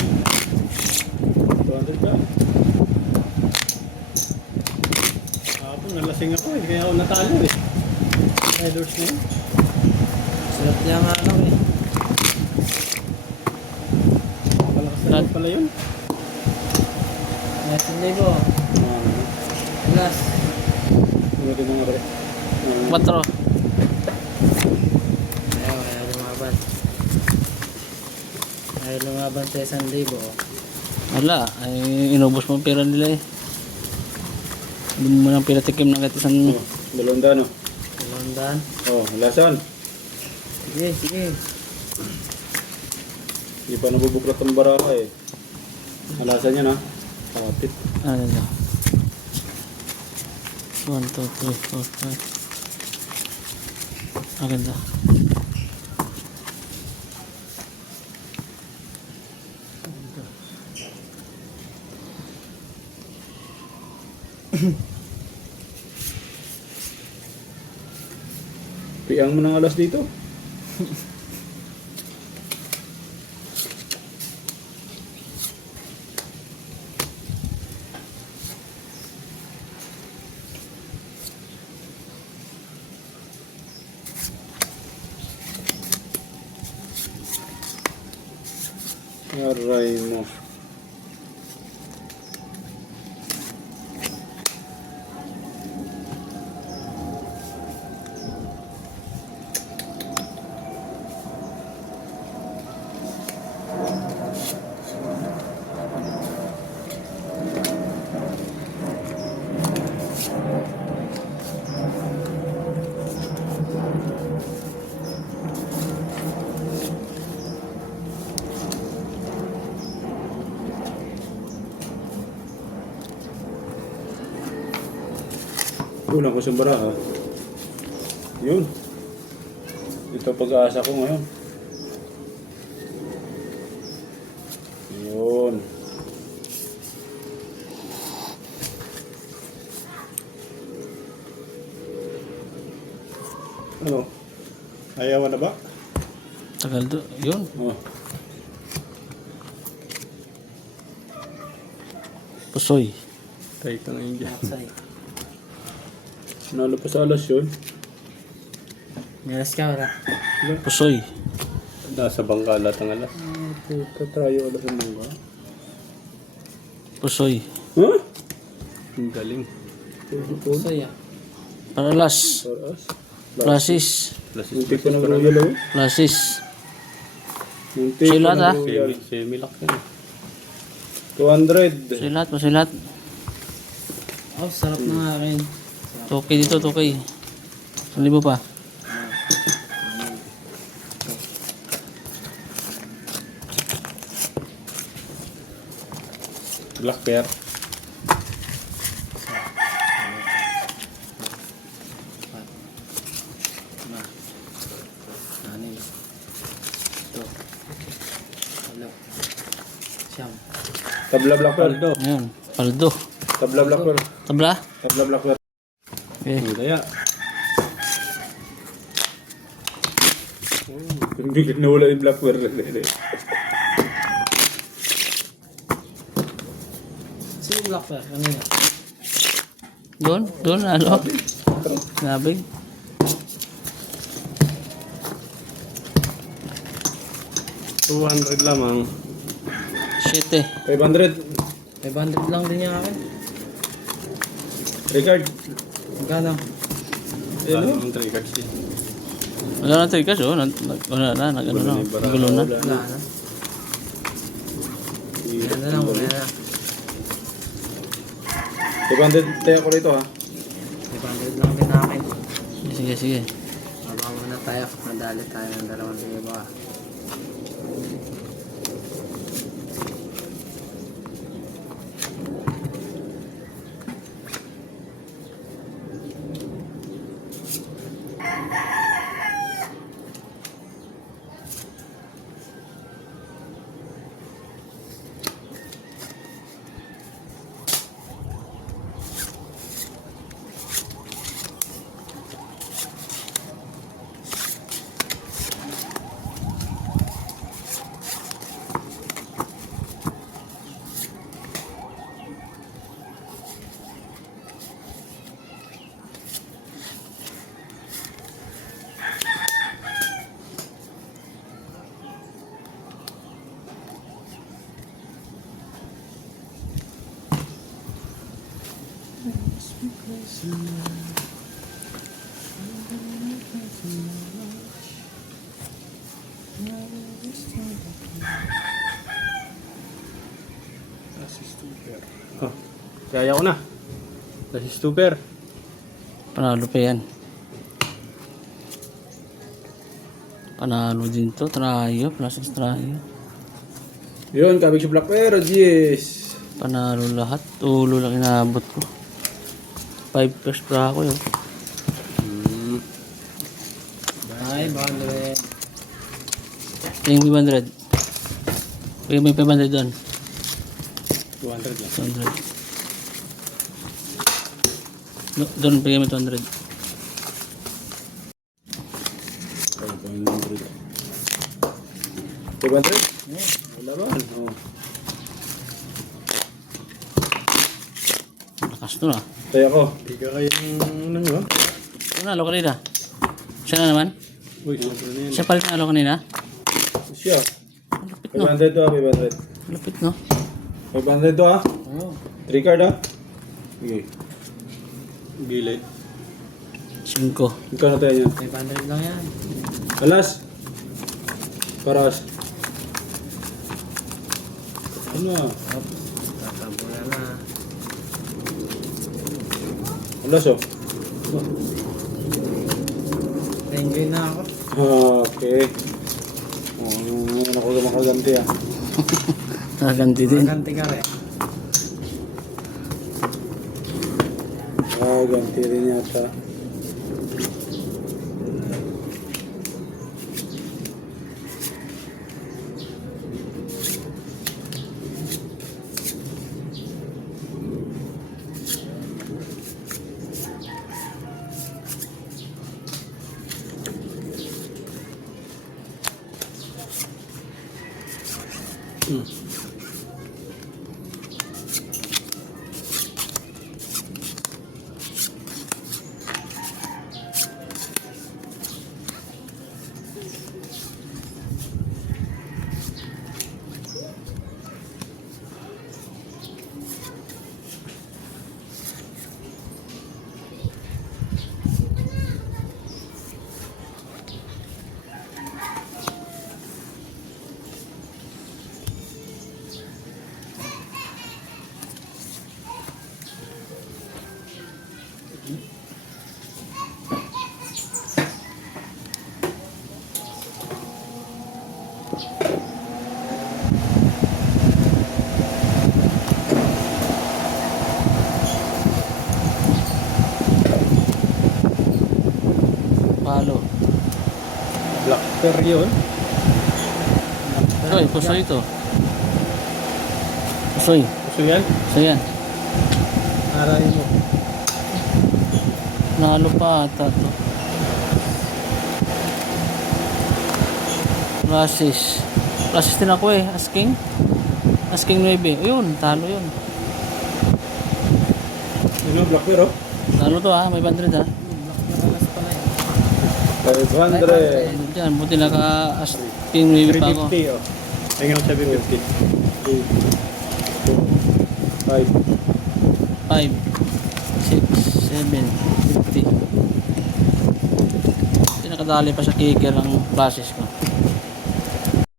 200 ka. Ako, nalasing ako eh. Kaya ako natalo eh. Riders na yun. Sarap niya nga lang eh. Malakas na yun pala yun. Hindi ko. Plus. Ano din mga re? 4. Ayaw lumaban. Ayaw lumaban sa 1,000. Wala, ay inubos mo ang pera nila eh. Hindi mo nang pera tikim ng kahit isang... Oh, 200 no? 200. Oh, lasan. Sige, sige. Hindi pa nabubuklat ang baraka eh. Alasan niya na. Kapit. Ano ito? 1, 2, 3, 4, 5. Ah, ganda. Piang mo ng alas dito. Aray mo. Kulang ko sa baraha. Yun. Ito pag-aasa ko ngayon. Yun. Ano? Ayaw na ba? Tagal do. Yun. Oh. Pusoy. Tayo ka ngayon dyan. Maksay. Nalo pa sa alas yun. Meras ka wala. Pusoy. Nasa bangka lahat ang alas. Puta, trayo alas ang bangka. Pusoy. Huh? Ang galing. Saya. Paralas. Para us. Plasis. Muntik pa ng royal oh. Plasis. Muntik Silat, pa ah. ng royal. Semi-lock yan. 200. Silat, masilat. Oh, sarap na akin. Tukay dito, tukay. 1,000 pa. Black pair. Anin. Ito. Wala. Siyam. Tabla black pair. Ayan. Paldo. Tabla black pair. Tabla. Tabla black pair. Okay. Ang daya. Hindi ka nawala yung black pair. Sino black pa? Kanina. Doon, ano? Nabig. $200 lamang. 7. 500. 500 lang din yung akin. Richard. Magkano? Ano? Ang try cards din. Wala na tigas, oh. Wala na, nag-ano na. Nagulo na. Wala na. Wala na lang, wala na. 500 tayo ko rito ha. 500 lang din akin. Sige, sige. Mababa muna tayo. Madali tayo ng 2,000 ba. Oh, kaya ko na. Kasi super. Panalo pa yan. Panalo din to. Trayo. Plus trayo. Yun, kabig si Black Pero, yes. Panalo lahat. Ulo lang inaabot ko. 5 first pra ako yun. Ay, 100. Yung 500. Bigyan mo yung 500 doon. 200 lang. 200. No, doon bigyan mo 200. 500? Wala ba? Oh. Lakas to na. Kaya ko. Tiga kayo ng ano ba? Panalo kanina. Siya na naman. Uy, super na yan. Siya palit nanalo kanina. Siya. Malapit no. 500 to 500. Malapit no. 500 to Oo. 3 card Okay. Bilay. 5. Ikaw na tayo niya. 500 lang yan. Alas. Paras. Ano ah? Tatampulan na. Alas oh. Enjoy na ako. Okay. Ngayon ako makaganti Nakaganti din. Maganti ka rin. Ganti rin yata. Palo. Black Pearl yun. Uy, pusoy ito. Pusoy. Gusto yan? So yan. Arayin mo. Nalo pa ata to. Rasis. Rasis din ako eh. Asking. Asking 9. Ayun, talo yun. Ano, Black Pero? Talo to ha. May 100 ha. Nakalas pala eh. 500. Diyan, buti naka-asking 9 pa ako. 350 oh. Tingnan ko 750. 5. 5, 6, 7, 50. Hindi nakadali pa sa kicker ang process ko.